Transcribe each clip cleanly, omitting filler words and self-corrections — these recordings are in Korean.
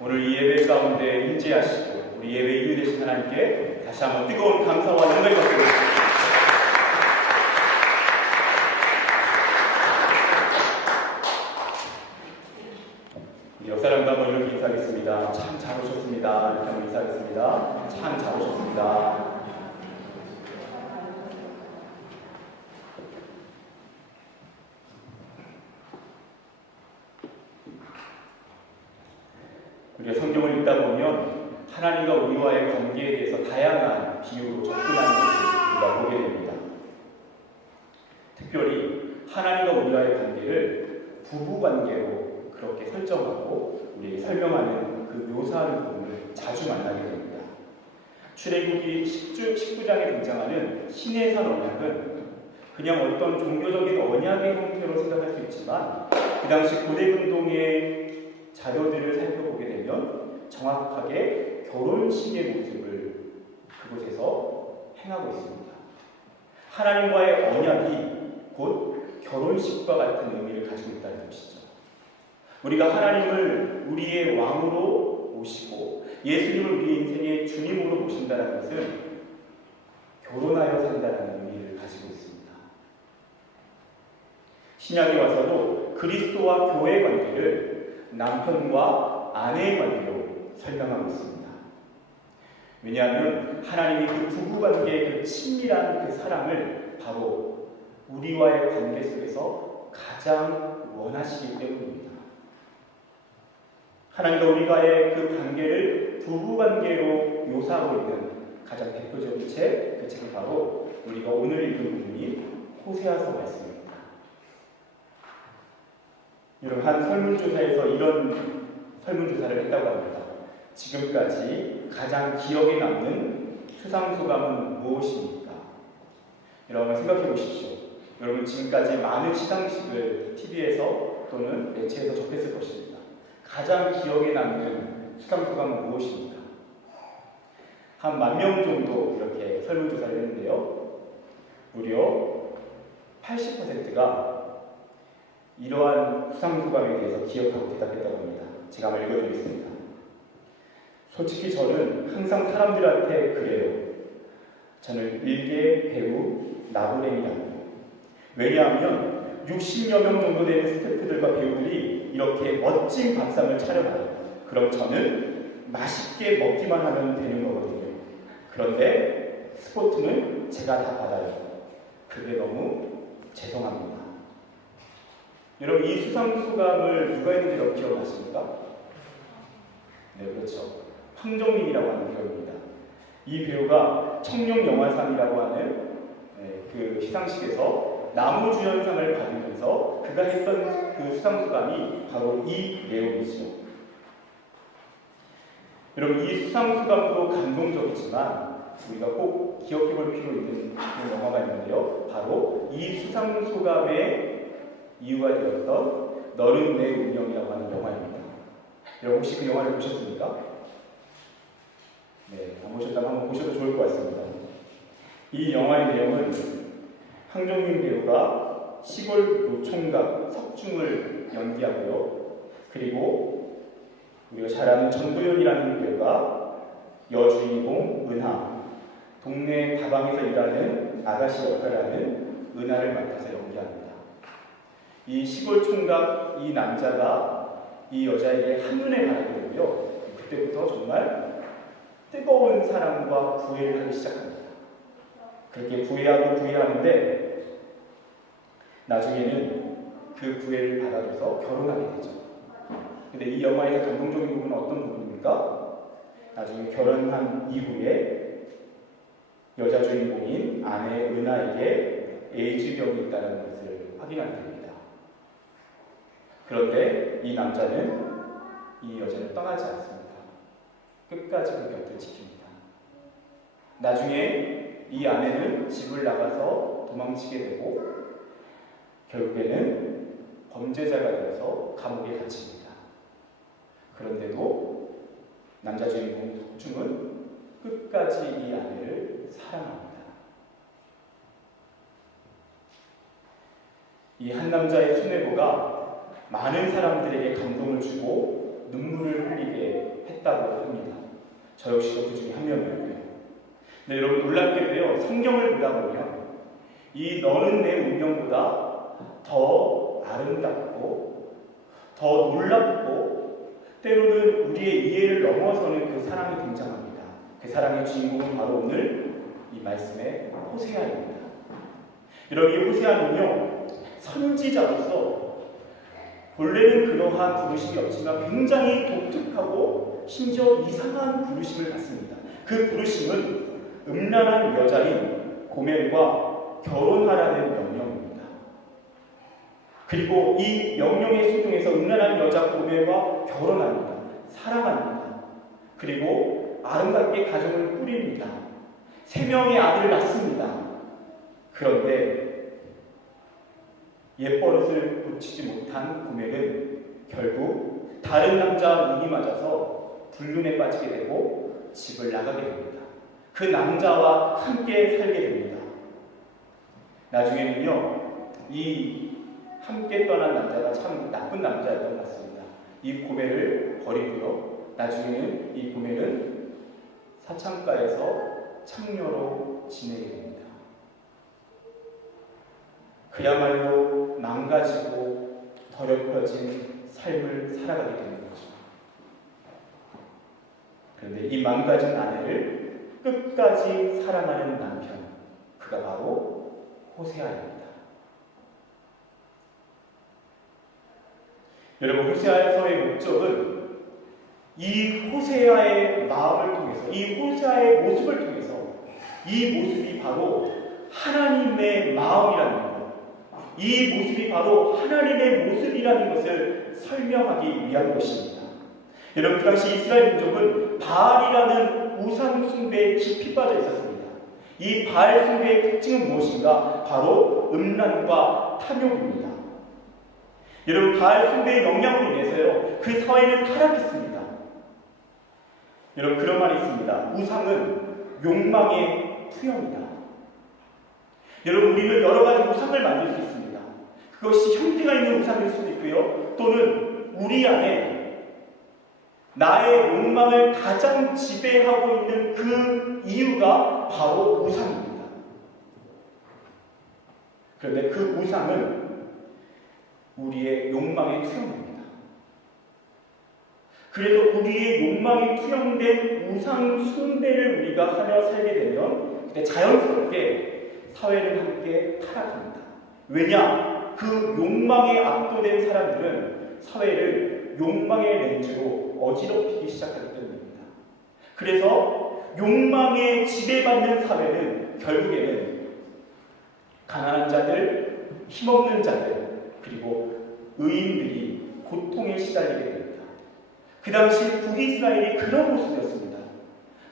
오늘 이 예배 가운데 임재하시고 우리 예배 이유 되신 하나님께 다시 한번 뜨거운 감사와 영광을 드립니다. 옆 사람도 한번 이렇게 인사하겠습니다. 참 잘 오셨습니다. 이렇게 한번 인사하겠습니다. 참 잘 오셨습니다. 우리가 성경을 읽다 보면 하나님과 우리와의 관계에 대해서 다양한 비유로 접근하는 것을 우리가 보게 됩니다. 특별히 하나님과 우리와의 관계를 부부관계로 그렇게 설정하고 우리에게 설명하는 그 묘사하는 부분을 자주 만나게 됩니다. 출애굽기 19장에 등장하는 신의 산 언약은 그냥 어떤 종교적인 언약의 형태로 생각할 수 있지만 그 당시 고대 운동의 자료들을 살펴보게 되면 정확하게 결혼식의 모습을 그곳에서 행하고 있습니다. 하나님과의 언약이 곧 결혼식과 같은 의미를 가지고 있다는 것이죠. 우리가 하나님을 우리의 왕으로 모시고 예수님을 우리 인생의 주님으로 모신다는 것은 결혼하여 산다는 의미를 가지고 있습니다. 신약에 와서도 그리스도와 교회의 관계를 남편과 아내의 관계로 설명하고 있습니다. 왜냐하면 하나님이 그 부부관계의 그 친밀한 그 사랑을 바로 우리와의 관계 속에서 가장 원하시기 때문입니다. 하나님과 우리와의 그 관계를 부부관계로 묘사하고 있는 가장 대표적인 책, 그 책이 바로 우리가 오늘 읽은 부분인 호세아서 말씀입니다. 여러분, 한 설문조사에서 이런 설문조사를 했다고 합니다. 지금까지 가장 기억에 남는 수상소감은 무엇입니까? 여러분 생각해 보십시오. 여러분 지금까지 많은 시상식을 TV에서 또는 매체에서 접했을 것입니다. 가장 기억에 남는 수상소감은 무엇입니까? 한 10,000명 정도 이렇게 설문조사를 했는데요. 무려 80%가 이러한 수상소감에 대해서 기억하고 대답했다고 합니다. 제가 한번 읽어드리겠습니다. 솔직히 저는 항상 사람들한테 그래요. 저는 일개 배우 나부랭이라고. 왜냐하면 60여 명 정도 되는 스태프들과 배우들이 이렇게 멋진 밥상을 차려놔요. 그럼 저는 맛있게 먹기만 하면 되는 거거든요. 그런데 스포츠는 제가 다 받아요. 그게 너무 죄송합니다. 여러분, 이 수상소감을 누가 했는지 여러분 기억나십니까? 네, 그렇죠. 황정민이라고 하는 배우입니다. 이 배우가 청룡영화상이라고 하는 그 시상식에서 나무주연상을 받으면서 그가 했던 그 수상소감이 바로 이 내용이죠. 여러분, 이 수상소감도 감동적이지만 우리가 꼭 기억해볼 필요 있는 그 영화가 있는데요. 바로 이 수상소감의 이유가 되었던 너는 내 운명이라고 하는 영화입니다. 여러분 혹시 그 영화를 보셨습니까? 네, 안 보셨다면 한번 보셔도 좋을 것 같습니다. 이 영화의 내용은 황정민 배우가 시골 노총각 석중을 연기하고요. 그리고 우리가 잘 아는 전도연이라는 배우가 여주인공 은하, 동네 다방에서 일하는 아가씨 역할을 하는 은하를 맡아서 연기합니다. 이 시골 총각 이 남자가 이 여자에게 한눈에 반하게 되고요. 그때부터 정말 뜨거운 사랑과 구애를 하기 시작합니다. 그렇게 구애하고 구애하는데 나중에는 그 구애를 받아줘서 결혼하게 되죠. 근데 이 영화에서 감동적인 부분은 어떤 부분입니까? 나중에 결혼한 이후에 여자 주인공인 아내 은하에게 에이즈병이 있다는 것을 확인하게 됩니다. 그런데 이 남자는 이 여자를 떠나지 않습니다. 끝까지 그 곁을 지킵니다. 나중에 이 아내는 집을 나가서 도망치게 되고 결국에는 범죄자가 되어서 감옥에 갇힙니다. 그런데도 남자 주인공 석중은 끝까지 이 아내를 사랑합니다. 이 한 남자의 순애보가 많은 사람들에게 감동을 주고 눈물을 흘리게 저 역시도 그 중에 한 명이었고요. 근데 여러분 놀랍게도요, 성경을 보다 보면 이 너는 내 운명보다 더 아름답고 더 놀랍고 때로는 우리의 이해를 넘어서는 그 사랑이 등장합니다. 그 사랑의 주인공은 바로 오늘 이 말씀의 호세아입니다. 여러분, 이 호세아는요, 선지자로서 본래는 그러한 부르심이 없지만 굉장히 독특하고 심지어 이상한 부르심을 받습니다. 그 부르심은 음란한 여자인 고멜과 결혼하라는 명령입니다. 그리고 이 명령에 순종해서 음란한 여자 고멜과 결혼합니다. 사랑합니다. 그리고 아름답게 가정을 꾸립니다. 3명의 아들을 낳습니다. 그런데 옛버릇을 고치지 못한 고멜은 결국 다른 남자 눈이 맞아서 불륜에 빠지게 되고 집을 나가게 됩니다. 그 남자와 함께 살게 됩니다. 나중에는요, 이 함께 떠난 남자가 참 나쁜 남자였던 것 같습니다. 이 고멜을 버리고요, 나중에는 이 고멜은 사창가에서 창녀로 지내게 됩니다. 그야말로 망가지고 더럽혀진 삶을 살아가게 되는 거죠. 그런데 이 망가진 아내를 끝까지 사랑하는 남편, 그가 바로 호세아입니다. 여러분, 호세아서의 목적은 이 호세아의 마음을 통해서, 이 호세아의 모습을 통해서 이 모습이 바로 하나님의 마음이라는 것, 이 모습이 바로 하나님의 모습이라는 것을 설명하기 위한 것입니다. 여러분, 그 당시 이스라엘 민족은 바알이라는 우상 숭배에 깊이 빠져 있었습니다. 이 바알 숭배의 특징은 무엇인가? 바로 음란과 탐욕입니다. 여러분, 바알 숭배의 영향으로 인해서요, 그 사회는 타락했습니다. 여러분, 그런 말이 있습니다. 우상은 욕망의 투영이다. 여러분, 우리는 여러 가지 우상을 만들 수 있습니다. 그것이 형태가 있는 우상일 수도 있고요, 또는 우리 안에 나의 욕망을 가장 지배하고 있는 그 이유가 바로 우상입니다. 그런데 그 우상은 우리의 욕망의 투영입니다. 그래서 우리의 욕망이 투영된 우상 숭배를 우리가 하며 살게 되면 그때 자연스럽게 사회는 함께 타락합니다. 왜냐? 그 욕망에 압도된 사람들은 사회를 욕망의 렌즈로 어지럽히기 시작하기 때문입니다. 그래서 욕망에 지배받는 사회는 결국에는 가난한 자들, 힘없는 자들, 그리고 의인들이 고통에 시달리게 됩니다. 그 당시 북이스라엘이 그런 모습이었습니다.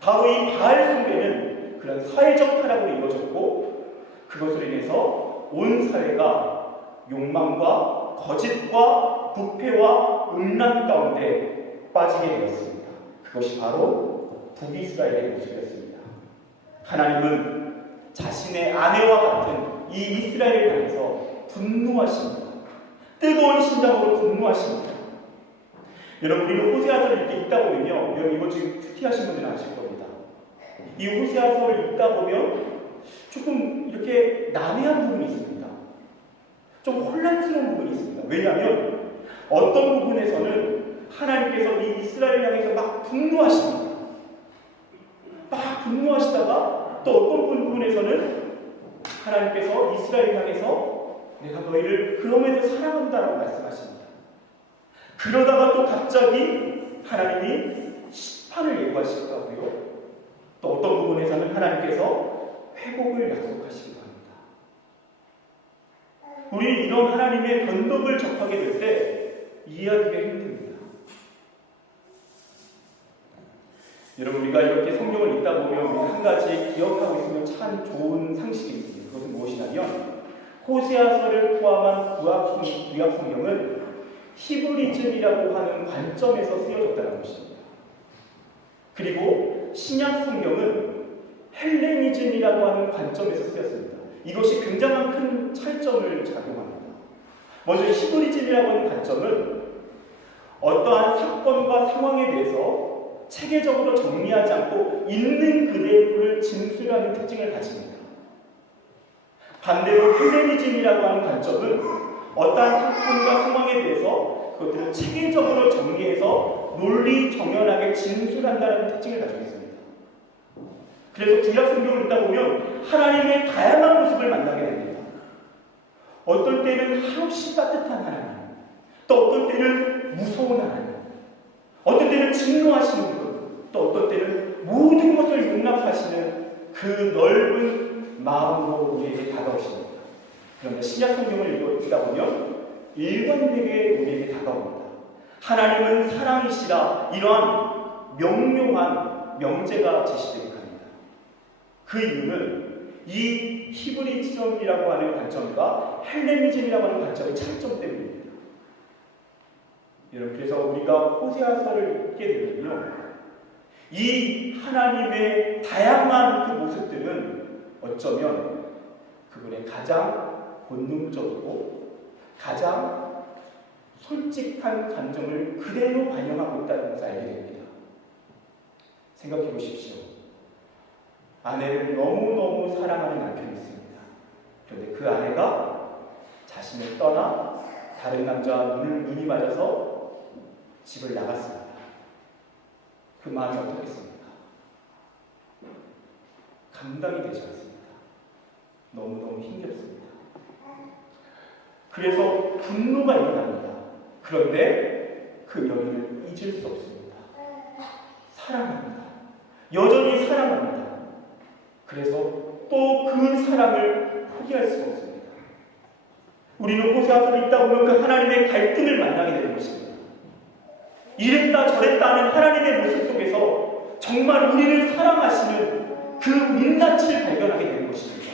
바로 이 바알 숭배는 그런 사회적 타락으로 이루어졌고, 그것으로 인해서 온 사회가 욕망과 거짓과 부패와 음란 가운데 빠지게 되었습니다. 그것이 바로 북이스라엘의 모습이었습니다. 하나님은 자신의 아내와 같은 이 이스라엘을 향해서 분노하십니다. 뜨거운 심장으로 분노하십니다. 여러분, 우리는 호세아서를 이렇게 읽다 보면요, 여러분 이거 지금 큐티하신 분들은 아실 겁니다. 이 호세아서를 읽다 보면 조금 이렇게 난해한 부분이 있습니다. 좀 혼란스러운 부분이 있습니다. 왜냐하면 어떤 부분에서는 하나님께서 이 이스라엘을 향해서 막 분노하십니다. 막 분노하시다가 또 어떤 부분에서는 하나님께서 이스라엘을 향해서 내가 너희를 그럼에도 사랑한다라고 말씀하십니다. 그러다가 또 갑자기 하나님이 심판을 예고하시기도 하고요, 또 어떤 부분에서는 하나님께서 회복을 약속하시기도 합니다. 우리 이런 하나님의 변덕을 접하게 될 때 이해하기가 힘듭니다. 여러분, 우리가 이렇게 성경을 읽다 보면 우리 한 가지 기억하고 있으면 참 좋은 상식이 있습니다. 그것은 무엇이냐면 호세아서를 포함한 구약 성경은 히브리즘이라고 하는 관점에서 쓰여졌다는 것입니다. 그리고 신약 성경은 헬레니즘이라고 하는 관점에서 쓰였습니다. 이것이 굉장한 큰 차이점을 작용합니다. 먼저 히브리즘이라고 하는 관점은 어떠한 사건과 상황에 대해서 체계적으로 정리하지 않고 있는 그대로를 진술하는 특징을 가집니다. 반대로 헬레니즘이라고 하는 관점은 어떠한 사건과 상황에 대해서 그것들을 체계적으로 정리해서 논리 정연하게 진술한다는 특징을 가지고 있습니다. 그래서 구약 성경을 읽다 보면 하나님의 다양한 모습을 만나게 됩니다. 어떨 때는 한없이 따뜻한 하나님, 또 어떨 때는 무서운 하나님, 어떨 때는 진노하시는 분, 또 어떨 때는 모든 것을 용납하시는 그 넓은 마음으로 우리에게 다가오십니다. 그런데 신약 성경을 읽다 보면 일관되게 우리에게 다가옵니다. 하나님은 사랑이시라 이러한 명료한 명제가 제시되고 합니다. 그 이유는 이 히브리즘이라고 하는 관점과 헬레니즘이라고 하는 관점의 차이점 때문입니다. 여러분, 그래서 우리가 호세아서를 읽게 되면요, 이 하나님의 다양한 그 모습들은 어쩌면 그분의 가장 본능적이고 가장 솔직한 감정을 그대로 반영하고 있다는 것을 알게 됩니다. 생각해 보십시오. 아내를 너무너무 사랑하는 남편이 있습니다. 그런데 그 아내가 자신을 떠나 다른 남자와 눈이 맞아서 집을 나갔습니다. 그 마음이 어떻겠습니까? 감당이 되지 않습니다. 너무너무 힘겹습니다. 그래서 분노가 일어납니다. 그런데 그 여인을 잊을 수 없습니다. 사랑합니다. 여전히 사랑합니다. 그래서 또 그 사랑을 포기할 수가 없습니다. 우리는 호세아서를 읽다 보면 그 하나님의 갈등을 만나게 되는 것입니다. 이랬다 저랬다 하는 하나님의 모습 속에서 정말 우리를 사랑하시는 그 민낯을 발견하게 되는 것입니다.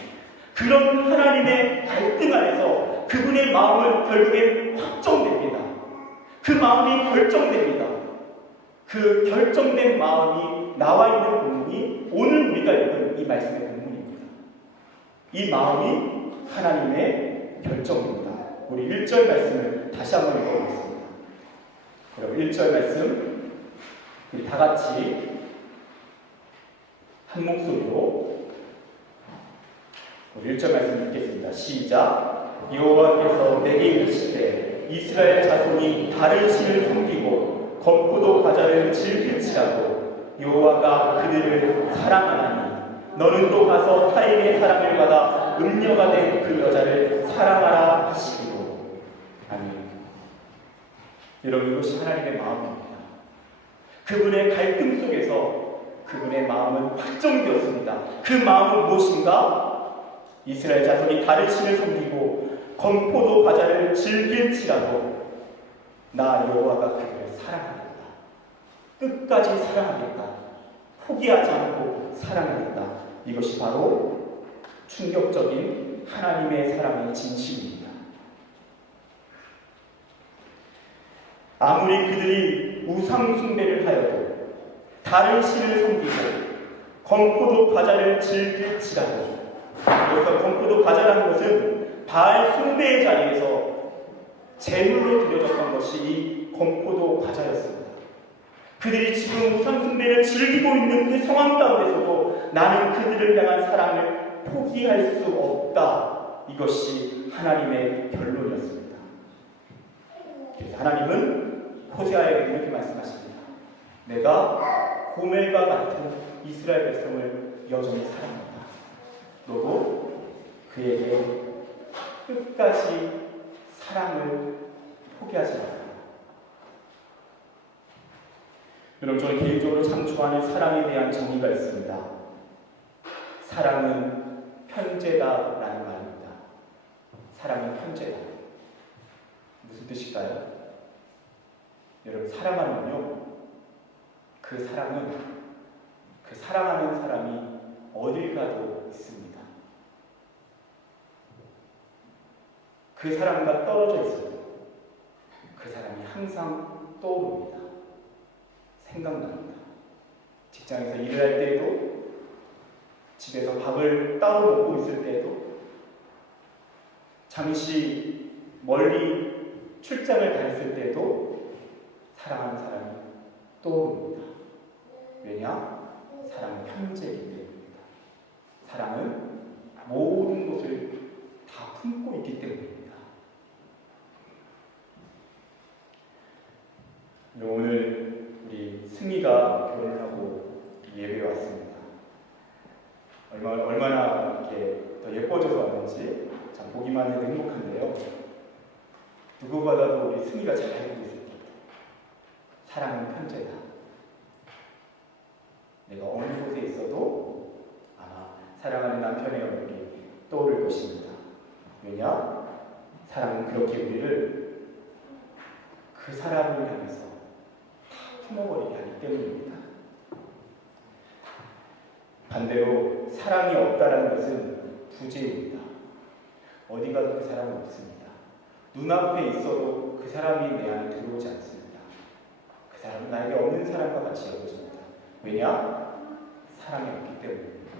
그런 하나님의 갈등 안에서 그분의 마음은 결국에 확정됩니다. 그 마음이 결정됩니다. 그 결정된 마음이 나와 있는 본문이 오늘 우리가 읽은 이 말씀의 본문입니다. 이 마음이 하나님의 결정입니다. 우리 1절 말씀을 다시 한번 읽어보겠습니다. 그럼 1절 말씀 우리 다 같이 한 목소리로 우리 1절 말씀 읽겠습니다. 시작. 여호와께서 내게 이르시되 이스라엘 자손이 다른 신을 섬기고 건포도 과자를 즐길지라도 여호와가 그들을 사랑하나니 너는 또 가서 타인의 사랑을 받아 음녀가 된 그 여자를 사랑하라 하시기로. 아멘. 여러분, 이것이 하나님의 마음입니다. 그분의 갈등 속에서 그분의 마음은 확정되었습니다. 그 마음은 무엇인가? 이스라엘 자손이 다른 신을 섬기고 건포도 과자를 즐길지라도 나 여호와가 그들을 사랑하겠다. 끝까지 사랑하겠다. 포기하지 않고 사랑하겠다. 이것이 바로 충격적인 하나님의 사랑의 진심입니다. 아무리 그들이 우상 숭배를 하여도 다른 신을 섬기고 건포도 과자를 즐길지라도, 여기서 건포도 과자라는 것은 바알 숭배의 자리에서 제물로 드려졌던 것이 이 건포도 과자였습니다. 그들이 지금 우상 숭배를 즐기고 있는 그 상황 가운데서도 나는 그들을 향한 사랑을 포기할 수 없다. 이것이 하나님의 결론이었습니다. 그래서 하나님은 호세아에게 이렇게 말씀하십니다. 내가 고멜과 같은 이스라엘 백성을 여전히 사랑한다. 너도 그에게 끝까지 사랑을 포기하지 마라. 여러분, 저는 개인적으로 참 좋아하는 사랑에 대한 정의가 있습니다. 사랑은 편재다라는 말입니다. 사랑은 편재다. 무슨 뜻일까요? 여러분, 사랑하면요, 그 사랑은 그 사랑하는 사람이 어딜 가도 있습니다. 그 사람과 떨어져 있어도 그 사람이 항상 떠오릅니다. 생각납니다. 직장에서 일을 할 때에도, 집에서 밥을 따로 먹고 있을 때에도, 잠시 멀리 출장을 다녔을 때에도 사랑하는 사람이 떠오릅니다. 왜냐? 사랑은 편재이기 때문입니다. 사랑은 모든 것을 다 품고 있기 때문입니다. 오늘 우리 승희가 결혼을 하고 예배에 왔습니다. 얼마나 이렇게 더 예뻐져서 왔는지 참 보기만 해도 행복한데요. 누구보다도 우리 승희가 잘 알고 있습니다. 사랑은 편재다. 내가 어느 곳에 있어도 아마 사랑하는 남편의 얼굴이 떠오를 것입니다. 왜냐? 사랑은 그렇게 우리를 그 사람을 향해서 다 품어버리게 하기 때문입니다. 반대로 사랑이 없다는 것은 부재입니다. 어디 가도 그 사람은 없습니다. 눈앞에 있어도 그 사람이 내 안에 들어오지 않습니다. 그 사람은 나에게 없는 사람과 같이 여겨집니다. 왜냐? 사랑이 없기 때문입니다.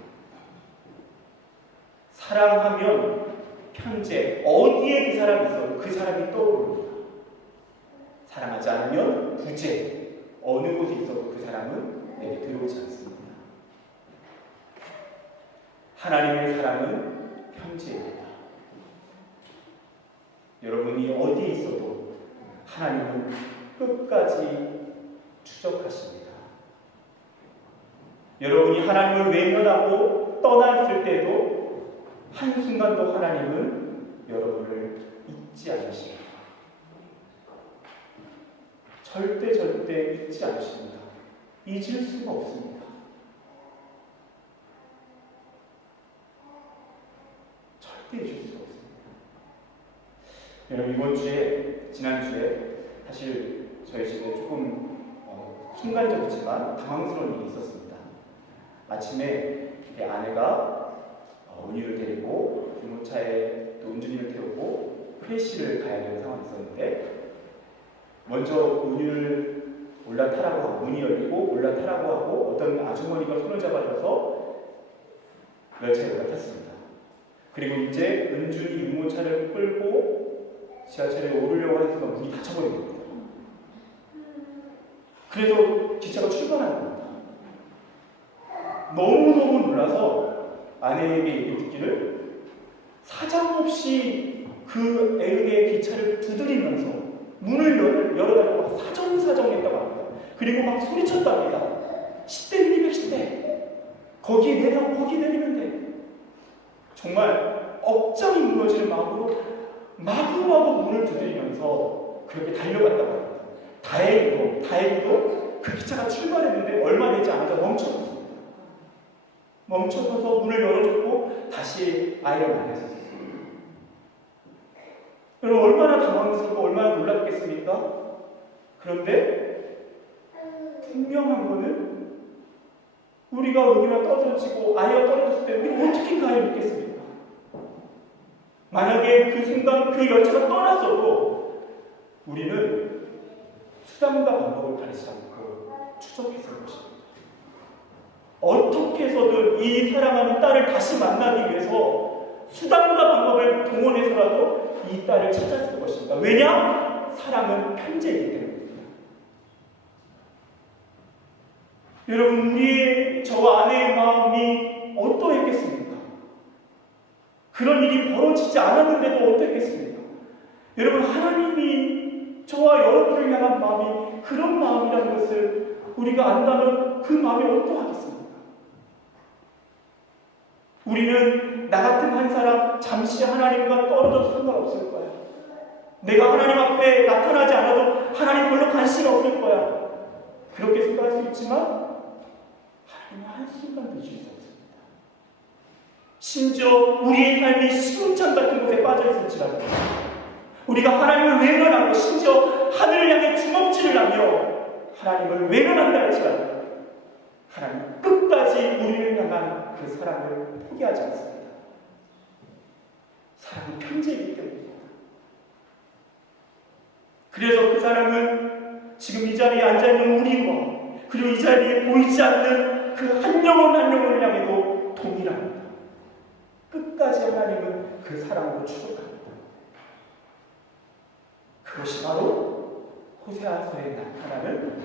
사랑하면 편재, 어디에 그 사람이 있어도 그 사람이 떠오릅니다. 사랑하지 않으면 부재, 어느 곳에 있어도 그 사람은 내게 들어오지 않습니다. 하나님의 사랑은 편재입니다. 여러분이 어디에 있어도 하나님은 끝까지 추적하십니다. 여러분이 하나님을 외면하고 떠나 있을 때도 한순간도 하나님은 여러분을 잊지 않으십니다. 절대 잊지 않으십니다. 잊을 수가 없습니다. 절대 잊을 수가 없습니다. 여러분, 이번 주에, 지난주에 사실 저희 집에 조금 순간적이지만 당황스러운 일이 있었습니다. 아침에 아내가 은유를 데리고 유모차에 또 은준이를 태우고 크래쉬를 가야 되는 상황이 있었는데, 먼저 은유를 올라타라고 하고, 문이 열리고 올라타라고 하고 어떤 아주머니가 손을 잡아줘서 열차에 올라탔습니다. 그리고 이제 은준이 유모차를 끌고 지하철에 오르려고 하는 순간 문이 닫혀버린 겁니다. 그래서 기차가 출발하는 겁니다. 너무너무 놀라서 아내에게 얘기 듣기를 사정없이 그 애의 기차를 두드리면서 문을 열어달라고 사정사정했다고 합니다. 그리고 막 소리쳤답니다. 10대 210대 거기 내리면 돼. 정말 억장이 무너지는 마음으로 마구마구 문을 두드리면서 그렇게 달려갔다고 합니다. 다행히도 그 기차가 출발했는데 얼마 되지 않아서 멈춰섰습니다. 멈춰서서 문을 열어줬고 다시 아이를 만났었습니다. 여러분, 얼마나 당황스럽고 얼마나 놀랐겠습니까? 그런데 분명한 거는 우리가 은유가 떨어지고 아이가 떨어졌을 때 우리가 어떻게 그 아이를 믿겠습니까? 만약에 그 순간 그 열차가 떠났어도 우리는 수단과 방법을 가리지 않고 추적했을 것입니다. 어떻게 해서든 이 사랑하는 딸을 다시 만나기 위해서 수단과 방법을 동원해서라도 이 딸을 찾았을 것입니다. 왜냐? 사랑은 편재이기 때문입니다. 여러분, 저와 아내의 마음이 어떠했겠습니까? 그런 일이 벌어지지 않았는데도 어떻겠습니까? 여러분, 하나님이 저와 여러분을 향한 마음이 그런 마음이라는 것을 우리가 안다면 그 마음이 어떠하겠습니까? 우리는 나 같은 한 사람 잠시 하나님과 떨어져도 상관없을 거야. 내가 하나님 앞에 나타나지 않아도 하나님 별로 관심이 없을 거야. 그렇게 생각할 수 있지만 하나님은 한순간도 잊을 수 없습니다. 심지어 우리의 삶이 시궁창 같은 곳에 빠져있을지라도 우리가 하나님을 외면하고 심지어 하늘을 향해 주먹질을 하며 하나님을 외면한다 할지라도 하나님은 끝까지 우리를 향한 그 사랑을 포기하지 않습니다. 사랑은 편재이기 때문입니다. 그래서 그 사랑은 지금 이 자리에 앉아있는 우리와 그리고 이 자리에 보이지 않는 그 한 영혼 한 영혼을 향해도 동일합니다. 끝까지 하나님은 그 사랑으로 추적합니다. 그것이 바로 호세아서에 나타나는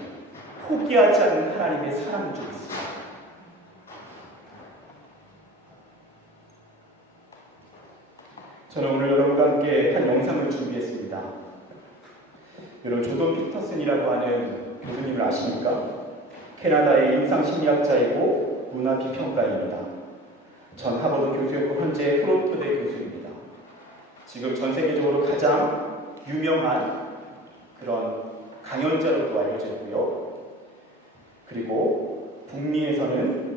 포기하지 않는 하나님의 사랑인 줄 믿습니다. 저는 오늘 여러분과 함께 한 영상을 준비했습니다. 여러분, 조던 피터슨이라고 하는 교수님을 아십니까? 캐나다의 임상심리학자이고 문화비평가입니다. 전 하버드 교수였고 현재 토론토대 교수입니다. 지금 전 세계적으로 가장 유명한 그런 강연자로도 알려져 있고요. 그리고 북미에서는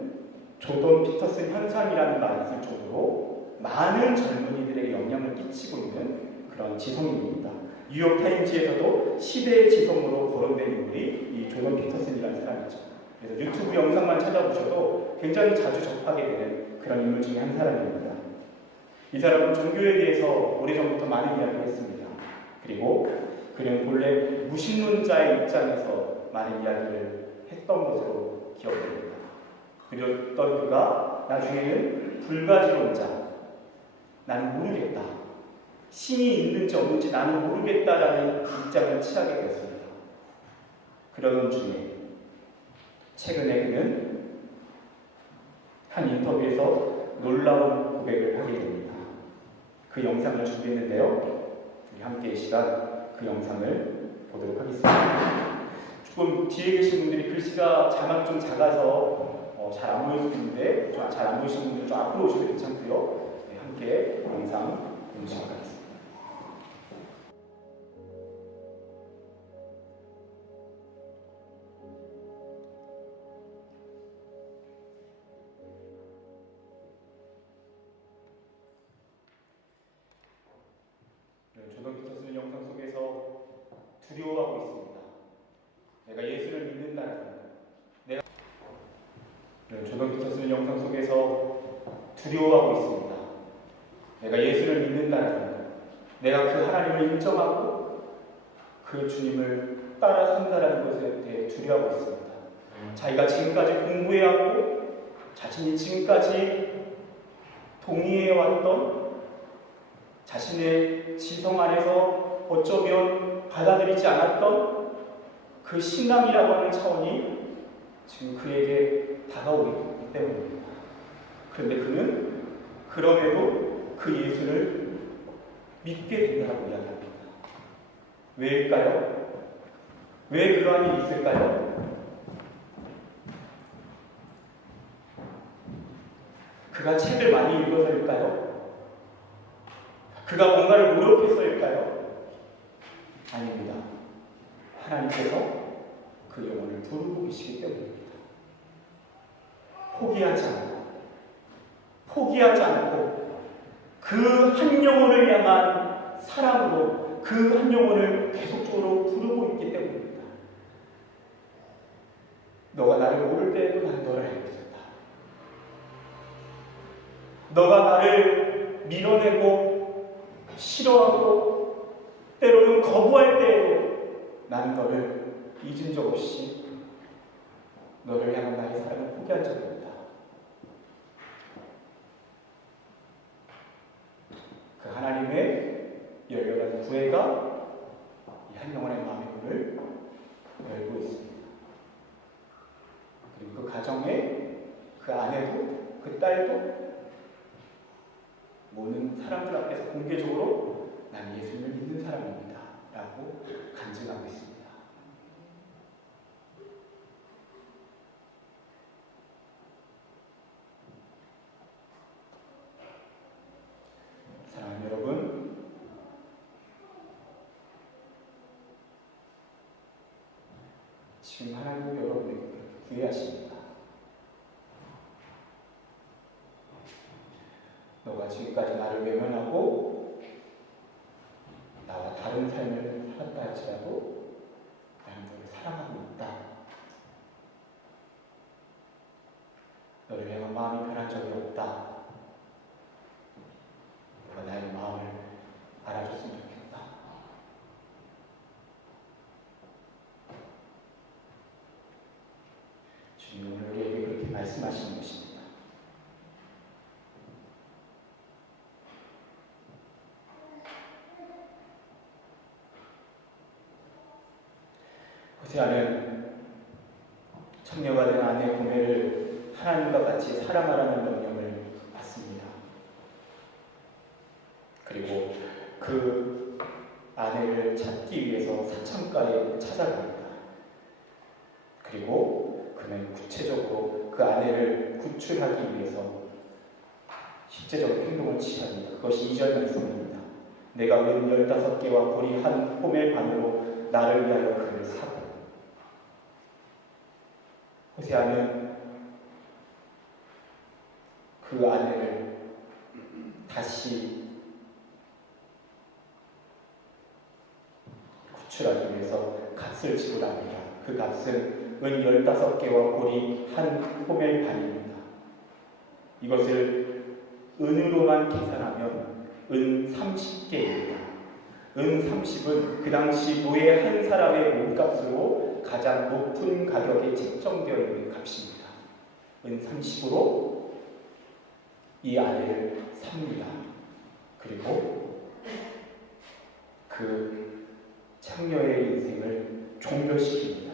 조던 피터슨 현상이라는 말을 쓸 정도로 많은 젊은이들에게 영향을 끼치고 있는 그런 지성인입니다. 뉴욕타임즈에서도 시대의 지성으로 거론된 인물이 이 조던 피터슨이라는 사람이죠. 그래서 유튜브 영상만 찾아보셔도 굉장히 자주 접하게 되는 그런 인물 중에 한 사람입니다. 이 사람은 종교에 대해서 오래전부터 많은 이야기를 했습니다. 그리고 그는 본래 무신론자의 입장에서 많은 이야기를 했던 것으로 기억됩니다. 그랬던 그가 나중에는 불가지론자, 나는 모르겠다, 신이 있는지 없는지 나는 모르겠다라는 입장을 취하게 되었습니다. 그러던 중에 최근에 그는 한 인터뷰에서 놀라운 고백을 하게 됩니다. 그 영상을 준비했는데요. 우리 함께 이 시간 그 영상을 보도록 하겠습니다. 조금 뒤에 계신 분들이 글씨가 자막이 좀 작아서 잘 안 보일 수 있는데 잘 안 보이시는 분들은 좀 앞으로 오셔도 괜찮고요. 네, 함께 영상 보시도록 하겠습니다. 조던 피터슨은 영상 속에서 두려워하고 있습니다. 내가 예수를 믿는다는 것. 조던 피터슨은 영상 속에서 두려워하고 있습니다. 내가 예수를 믿는다는 것. 내가 그 하나님을 인정하고 그 주님을 따라 산다는 것에 대해 두려워하고 있습니다. 자기가 지금까지 공부해왔고 자신이 지금까지 동의해왔던 자신의 지성 안에서 어쩌면 받아들이지 않았던 그 신앙이라고 하는 차원이 지금 그에게 다가오기 때문입니다. 그런데 그는 그럼에도 그 예수를 믿게 된다고 이야기합니다. 왜일까요? 왜 그러한 일이 있을까요? 그가 책을 많이 읽어서일까요? 그가 뭔가를 노력해서일까요? 아닙니다. 하나님께서 그 영혼을 부르고 계시기 때문입니다. 포기하지 않고 그 한 영혼을 향한 사랑으로 그 한 영혼을 계속적으로 부르고 있기 때문입니다. 너가 나를 모를 때에도 나는 너를 알고 있었다. 너가 나를 밀어내고 싫어하고 때로는 거부할 때에도 나는 너를 잊은 적 없이 너를 향한 나의 사랑을 포기한 적이 없다. 그 하나님의 열렬한 구애가 이 한 영혼의 마음의 문을 열고 있습니다. 그리고 그 가정에 그 아내도 그 딸도 모든 사람들 앞에서 공개적으로 난 예수님을 믿는 사람입니다 라고 간증하고 있습니다. 사랑하는 여러분, 지금 하나님은 여러분에게 구애하십니다. 너가 지금까지 나를 외면하고 나와 다른 삶을 살았다 할지라도 나는 너를 사랑하고 있다. 너를 향한 마음이 변한 적이 없다. 너가 나의 마음을 알아줬으면 좋겠다. 주님 오늘 우리에게 그렇게 말씀하시는 것입니다. 호세아는 청녀가 된 아내의 구매를 하나님과 같이 사랑하라는 명령을 받습니다. 그리고 그 아내를 찾기 위해서 사창가에 찾아갑니다. 그리고 그는 구체적으로 그 아내를 구출하기 위해서 실제적으로 행동을 취합니다. 그것이 2절 말씀입니다. 내가 은 15개와 보리 한 호멜 반으로 나를 위하여 그를 사고. 호세아는 그 아내를 다시 구출하기 위해서 값을 지불합니다. 그 값은 은 15개와 보리 한 호멜 반입니다. 이것을 은으로만 계산하면 은 30개입니다. 은 30은 그 당시 노예 한 사람의 몸값으로 가장 높은 가격에 책정되어 있는 값입니다. 은 30으로 이 아내를 삽니다. 그리고 그 창녀의 인생을 종결시킵니다.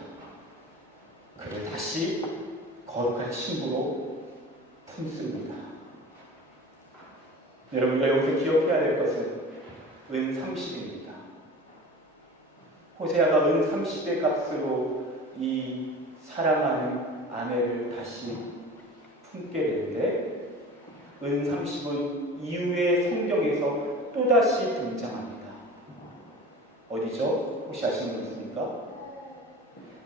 그를 다시 거룩한 신부로 품습니다. 여러분과 여기서 기억해야 될 것은 은 30입니다. 호세아가 은 30의 값으로 이 사랑하는 아내를 다시 품게 되는데 은 30은 이후의 성경에서 또다시 등장합니다. 어디죠? 혹시 아시는 분 있습니까?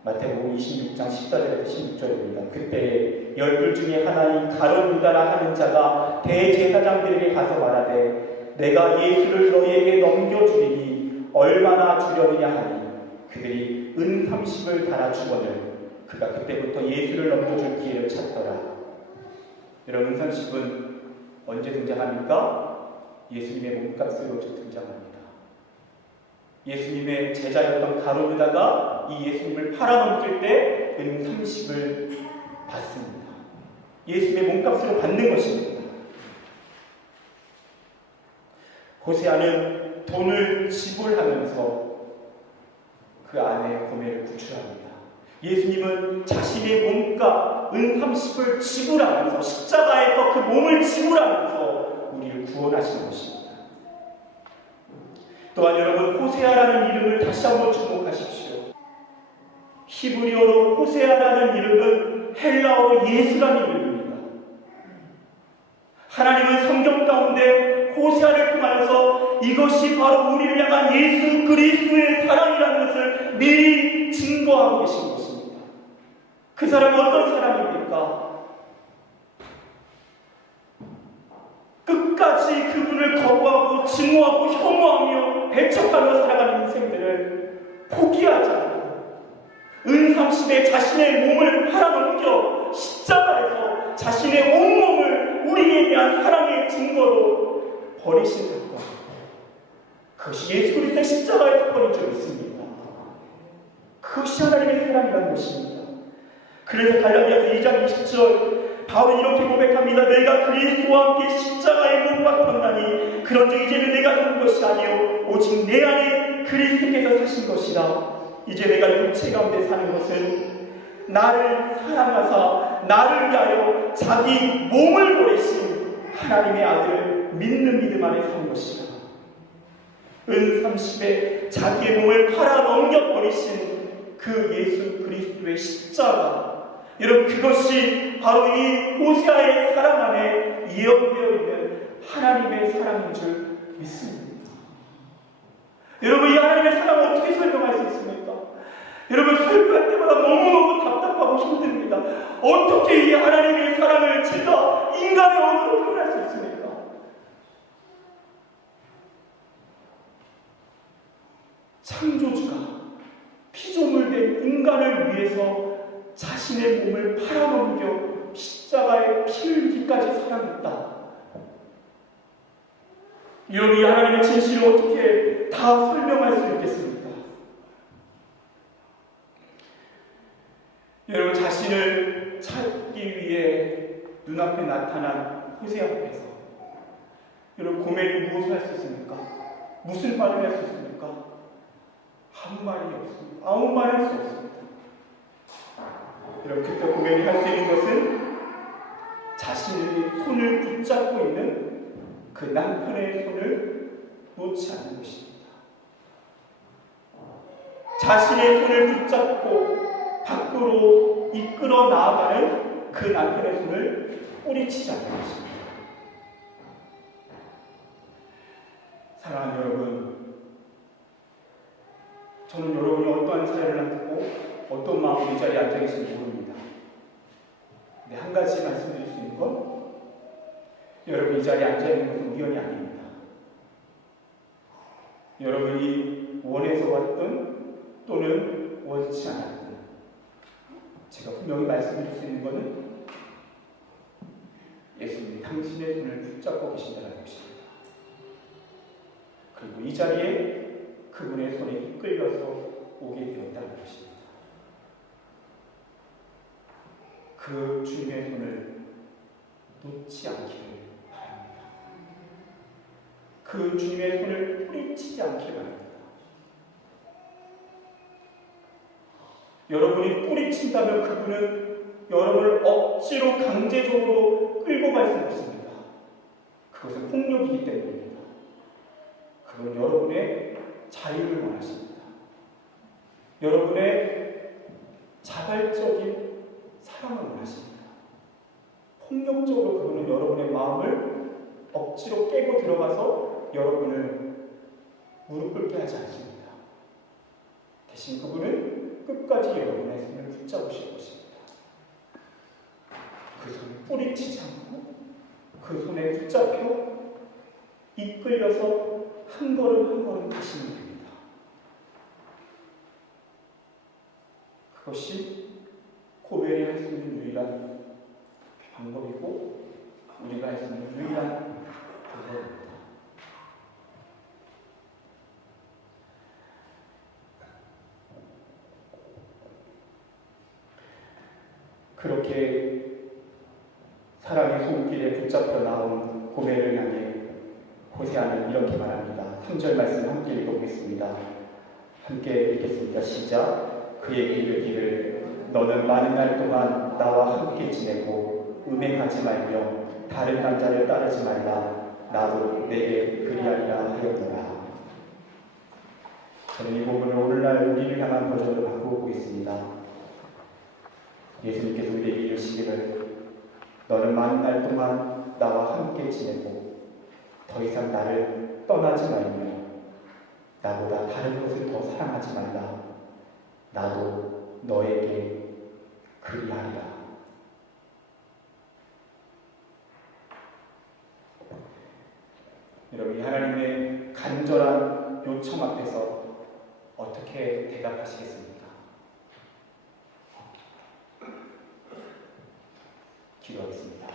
마태복음 26장 14절에서 16절입니다. 그때 12 중에 하나인 가룟 유다라 하는 자가 대제사장들에게 가서 말하되 내가 예수를 너희에게 넘겨주리니 얼마나 주려느냐 하니 그들이 은 30을 달아주거늘 그가 그때부터 예수를 넘겨줄 기회를 찾더라. 여러분, 은 30은 언제 등장합니까? 예수님의 몸값으로 등장합니다. 예수님의 제자였던 가룟 유다가 이 예수님을 팔아넘길 때 은 30을 받습니다. 예수님의 몸값으로 받는 것입니다. 호세아는 돈을 지불하면서 그 아내의 고뇌를 구출합니다. 예수님은 자신의 몸값 은 30을 지불하면서 십자가에서 그 몸을 지불하면서 우리를 구원하시는 것입니다. 또한 여러분, 호세아라는 이름을 다시 한번 주목하십시오. 히브리어로 호세아라는 이름은 헬라어로 예수라는 이름입니다. 하나님은 성경 가운데 호세아를 통하여서 이것이 바로 우리를 향한 예수 그리스도의 사랑이라는 것을 미리 증거하고 계신 것입니다. 그 사람은 어떤 사람입니까? 끝까지 그분을 거부하고 증오하고 혐오하며 배척하며 살아가는 인생들을 포기하지 않고 은 30에 자신의 몸을 팔아넘겨 십자가에서 자신의 온몸을 우리에 대한 사랑의 증거로 버리신 사건, 그것이 예수 그리스도의 십자가에서 버린 줄 믿습니다. 그것이 하나님의 사랑이라는 것입니다. 그래서 갈라디아서 2장 20절 바울은 이렇게 고백합니다. 내가 그리스도와 함께 십자가에 못 박혔나니 그런즉 이제는 내가 사는 것이 아니요 오직 내 안에 그리스도께서 사신 것이라. 이제 내가 육체 가운데 사는 것은 나를 사랑하사 나를 위하여 자기 몸을 버리신 하나님의 아들을 믿는 믿음 안에 사는 것이라. 은 30에 자기의 몸을 팔아 넘겨버리신 그 예수 그리스도의 십자가, 여러분, 그것이 바로 이 호세아의 사랑 안에 예언되어 있는 하나님의 사랑인 줄 믿습니다. 여러분, 이 하나님의 사랑을 어떻게 설명할 수 있습니까? 여러분, 설교할 때마다 너무너무 답답하고 힘듭니다. 어떻게 이 하나님의 사랑을 제가 인간의 언어로 표현할 수 있습니까? 창조주가 피조물 된 인간을 위해서 자신의 몸을 팔아넘겨 십자가에 피 흘리기까지 사랑했다. 여러분, 이 하나님의 진실을 어떻게 다 설명할 수 있겠습니까? 여러분, 자신을 찾기 위해 눈앞에 나타난 호세 앞에서 여러분, 고멜이 무엇을 할 수 있습니까? 무슨 말을 할 수 있습니까? 아무 말이 없습니다. 아무 말 할 수 없습니다. 여러분, 그때 고멜이 할 수 있는 것은 자신의 손을 붙잡고 있는 그 남편의 손을 놓지 않는 것입니다. 자신의 손을 붙잡고 밖으로 이끌어 나아가는 그 남편의 손을 뿌리치지 않는 것입니다. 사랑하는 여러분, 저는 여러분이 어떠한 사연을 갖고 어떤 마음으로 이 자리에 앉아 계신지 모릅니다. 근데 한 가지 말씀드릴 수 있는 건, 여러분 이 자리에 앉아 있는 것은 우연이 아닙니다. 여러분이 원해서 왔든 또는 원치 않았든, 제가 분명히 말씀드릴 수 있는 것은 예수님이 당신의 손을 붙잡고 계신다는 것입니다. 그리고 이 자리에 그분의 손에 이끌려서 오게 되었다는 것입니다. 그 주님의 손을 놓지 않기를 바랍니다. 그 주님의 손을 뿌리치지 않기를 바랍니다. 여러분이 뿌리친다면 그분은 여러분을 억지로 강제적으로 끌고 갈 수는 없습니다. 그것은 폭력이기 때문입니다. 그건 여러분의 자유를 원하십니다. 여러분의 자발적인 사랑을 원하십니다. 폭력적으로 그분은 여러분의 마음을 억지로 깨고 들어가서 여러분을 무릎 꿇게 하지 않습니다. 대신 그분은 끝까지 여러분의 손을 붙잡으실 것입니다. 그 손을 뿌리치지 않고 그 손에 붙잡혀 이끌려서 한 걸음 한 걸음 가시면 됩니다. 그것이 고멜이 할 수 있는 유일한 방법이고 우리가 할 수 있는 유일한 방법입니다. 그렇게 사랑의 손길에 붙잡혀 나온 고멜을 향해 호세아는 이렇게 말합니다. 3절 말씀 함께 읽어보겠습니다. 함께 읽겠습니다. 시작. 그에게 이르기를 너는 많은 날 동안 나와 함께 지내고 음행하지 말며 다른 남자를 따르지 말라. 나도 내게 그리하리라 하였노라. 저는 이 부분을 오늘날 우리를 향한 버전으로 바꾸고 있습니다. 예수님께서 우리에게 이르시기를 너는 많은 날 동안 나와 함께 지내고 더 이상 나를 떠나지 말며 나보다 다른 것을 더 사랑하지 말라. 나도 너에게 그리하리라. 여러분이 하나님의 간절한 요청 앞에서 어떻게 대답하시겠습니까? 기도하겠습니다.